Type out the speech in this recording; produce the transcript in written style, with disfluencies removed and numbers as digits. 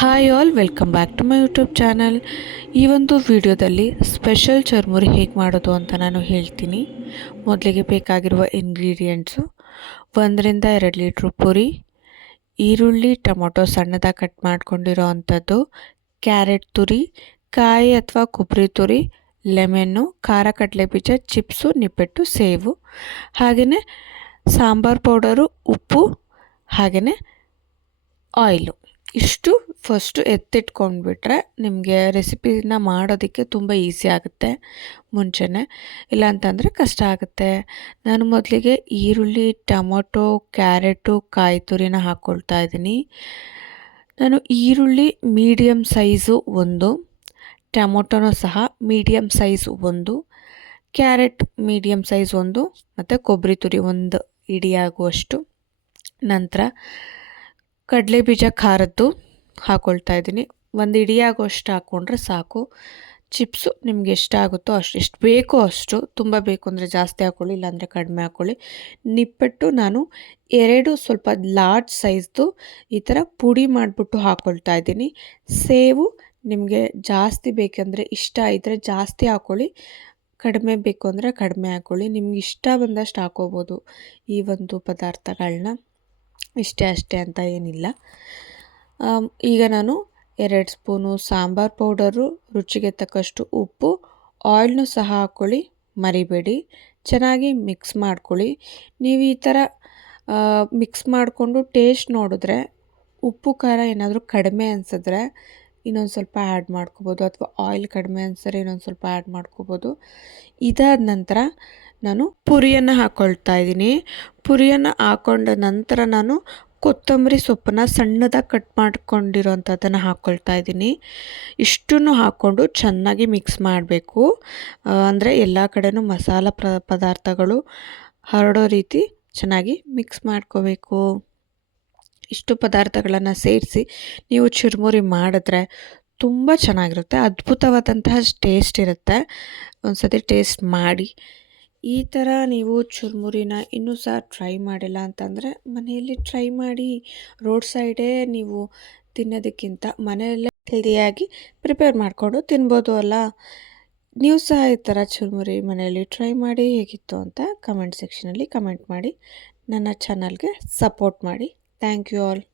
Hi all, welcome back to my YouTube channel. ಈ ಒಂದು ವಿಡಿಯೋದಲ್ಲಿ ಸ್ಪೆಷಲ್ ಚುರ್ಮುರಿ ಹೇಗೆ ಮಾಡೋದು ಅಂತ ನಾನು ಹೇಳ್ತೀನಿ. ಮೊದಲಿಗೆ ಬೇಕಾಗಿರುವ ಇಂಗ್ರೀಡಿಯೆಂಟ್ಸು: 1-2 ಲೀಟ್ರ್ ಪುರಿ, ಈರುಳ್ಳಿ ಟೊಮೊಟೊ ಸಣ್ಣದಾಗಿ ಕಟ್ ಮಾಡ್ಕೊಂಡಿರೋ ಅಂಥದ್ದು, ಕ್ಯಾರೆಟ್ ತುರಿ, ಕಾಯಿ ಅಥವಾ ಕೊಬ್ಬರಿ ತುರಿ, ಲೆಮನ್ನು, ಖಾರ ಕಡಲೆಬೀಜ, ಚಿಪ್ಸು, ನಿಪ್ಪಟ್ಟು, ಸೇವು, ಹಾಗೆಯೇ ಸಾಂಬಾರು ಪೌಡರು, ಉಪ್ಪು, ಹಾಗೆಯೇ ಆಯಿಲು. ಇಷ್ಟು ಫಸ್ಟು ಎತ್ತಿಟ್ಕೊಂಡ್ಬಿಟ್ರೆ ನಿಮಗೆ ರೆಸಿಪಿನ ಮಾಡೋದಕ್ಕೆ ತುಂಬ ಈಸಿ ಆಗುತ್ತೆ. ಮುಂಚೆನೇ ಇಲ್ಲಾಂತಂದರೆ ಕಷ್ಟ ಆಗುತ್ತೆ. ನಾನು ಮೊದಲಿಗೆ ಈರುಳ್ಳಿ, ಟೊಮೊಟೊ, ಕ್ಯಾರೆಟು, ಕಾಯಿ ತುರಿನ ಹಾಕ್ಕೊಳ್ತಾ ಇದ್ದೀನಿ. ನಾನು ಈರುಳ್ಳಿ ಮೀಡಿಯಮ್ ಸೈಜು 1, ಟೊಮೊಟೊನೂ ಸಹ medium size 1, carrot medium size 1 ಮತ್ತು ಕೊಬ್ಬರಿ ತುರಿ 1 ಇಡಿಯಾಗುವಷ್ಟು. ನಂತರ ಕಡಲೆಬೀಜ ಖಾರದ್ದು ಹಾಕ್ಕೊಳ್ತಾ ಇದ್ದೀನಿ. 1 ಇಡಿಯಾಗುವಷ್ಟು ಹಾಕ್ಕೊಂಡ್ರೆ ಸಾಕು. ಚಿಪ್ಸು ನಿಮ್ಗೆ ಎಷ್ಟಾಗುತ್ತೋ ಅಷ್ಟು, ಎಷ್ಟು ಬೇಕೋ ಅಷ್ಟು. ತುಂಬ ಬೇಕು ಅಂದರೆ ಜಾಸ್ತಿ ಹಾಕ್ಕೊಳ್ಳಿ, ಇಲ್ಲಾಂದರೆ ಕಡಿಮೆ ಹಾಕ್ಕೊಳ್ಳಿ. ನಿಪ್ಪಟ್ಟು ನಾನು 2 ಸ್ವಲ್ಪ ಲಾರ್ಜ್ ಸೈಜ್ದು ಈ ಥರ ಪುಡಿ ಮಾಡಿಬಿಟ್ಟು ಹಾಕ್ಕೊಳ್ತಾ ಇದ್ದೀನಿ. ಸೇವು ನಿಮಗೆ ಜಾಸ್ತಿ ಬೇಕೆಂದರೆ, ಇಷ್ಟ ಇದ್ದರೆ ಜಾಸ್ತಿ ಹಾಕ್ಕೊಳ್ಳಿ, ಕಡಿಮೆ ಬೇಕು ಅಂದರೆ ಕಡಿಮೆ ಹಾಕ್ಕೊಳ್ಳಿ. ನಿಮ್ಗೆ ಇಷ್ಟ ಬಂದಷ್ಟು ಹಾಕ್ಕೋಬೋದು ಈ ಒಂದು ಪದಾರ್ಥಗಳನ್ನ. ಇಷ್ಟೇ ಅಷ್ಟೇ ಅಂತ ಏನಿಲ್ಲ. ಈಗ ನಾನು 2 ಸ್ಪೂನು ಸಾಂಬಾರು ಪೌಡರು, ರುಚಿಗೆ ತಕ್ಕಷ್ಟು ಉಪ್ಪು, ಆಯಿಲ್ನೂ ಸಹ ಹಾಕ್ಕೊಳ್ಳಿ, ಮರಿಬೇಡಿ. ಚೆನ್ನಾಗಿ ಮಿಕ್ಸ್ ಮಾಡ್ಕೊಳ್ಳಿ. ನೀವು ಈ ಥರ ಮಿಕ್ಸ್ ಮಾಡಿಕೊಂಡು ಟೇಸ್ಟ್ ನೋಡಿದ್ರೆ ಉಪ್ಪು ಖಾರ ಏನಾದರೂ ಕಡಿಮೆ ಅನಿಸಿದ್ರೆ ಇನ್ನೊಂದು ಸ್ವಲ್ಪ ಆ್ಯಡ್ ಮಾಡ್ಕೋಬೋದು, ಅಥವಾ ಆಯಿಲ್ ಕಡಿಮೆ ಅನಿಸಿದ್ರೆ ಇನ್ನೊಂದು ಸ್ವಲ್ಪ ಆ್ಯಡ್ ಮಾಡ್ಕೋಬೋದು. ಇದಾದ ನಂತರ ನಾನು ಪುರಿಯನ್ನು ಹಾಕ್ಕೊಳ್ತಾ ಇದ್ದೀನಿ. ಪುರಿಯನ್ನು ಹಾಕ್ಕೊಂಡ ನಂತರ ನಾನು ಕೊತ್ತಂಬರಿ ಸೊಪ್ಪನ್ನು ಸಣ್ಣದಾಗಿ ಕಟ್ ಮಾಡ್ಕೊಂಡಿರೋಂಥದ್ದನ್ನು ಹಾಕ್ಕೊಳ್ತಾ ಇದ್ದೀನಿ. ಇಷ್ಟನ್ನು ಹಾಕ್ಕೊಂಡು ಚೆನ್ನಾಗಿ ಮಿಕ್ಸ್ ಮಾಡಬೇಕು. ಅಂದರೆ ಎಲ್ಲ ಕಡೆನೂ ಮಸಾಲ ಪದಾರ್ಥಗಳು ಹರಡೋ ರೀತಿ ಚೆನ್ನಾಗಿ ಮಿಕ್ಸ್ ಮಾಡ್ಕೋಬೇಕು. ಇಷ್ಟು ಪದಾರ್ಥಗಳನ್ನು ಸೇರಿಸಿ ನೀವು ಚುರುಮುರಿ ಮಾಡಿದ್ರೆ ತುಂಬ ಚೆನ್ನಾಗಿರುತ್ತೆ, ಅದ್ಭುತವಾದಂತಹ ಟೇಸ್ಟ್ ಇರುತ್ತೆ. ಒಂದು ಸತಿ ಟೇಸ್ಟ್ ಮಾಡಿ. ಈ ಥರ ನೀವು ಚುರುಮುರಿನ ಇನ್ನೂ ಸಹ ಟ್ರೈ ಮಾಡಿಲ್ಲ ಅಂತಂದರೆ ಮನೆಯಲ್ಲಿ ಟ್ರೈ ಮಾಡಿ. ರೋಡ್ ಸೈಡೇ ನೀವು ತಿನ್ನೋದಕ್ಕಿಂತ ಮನೆಯಲ್ಲೇ ಹೆಲ್ದಿಯಾಗಿ ಪ್ರಿಪೇರ್ ಮಾಡಿಕೊಂಡು ತಿನ್ಬೋದು ಅಲ್ಲ. ನೀವು ಸಹ ಈ ಥರ ಚುರುಮುರಿ ಮನೆಯಲ್ಲಿ ಟ್ರೈ ಮಾಡಿ. ಹೇಗಿತ್ತು ಅಂತ ಕಮೆಂಟ್ ಸೆಕ್ಷನಲ್ಲಿ ಕಮೆಂಟ್ ಮಾಡಿ. ನನ್ನ ಚಾನಲ್ಗೆ ಸಪೋರ್ಟ್ ಮಾಡಿ. Thank you all.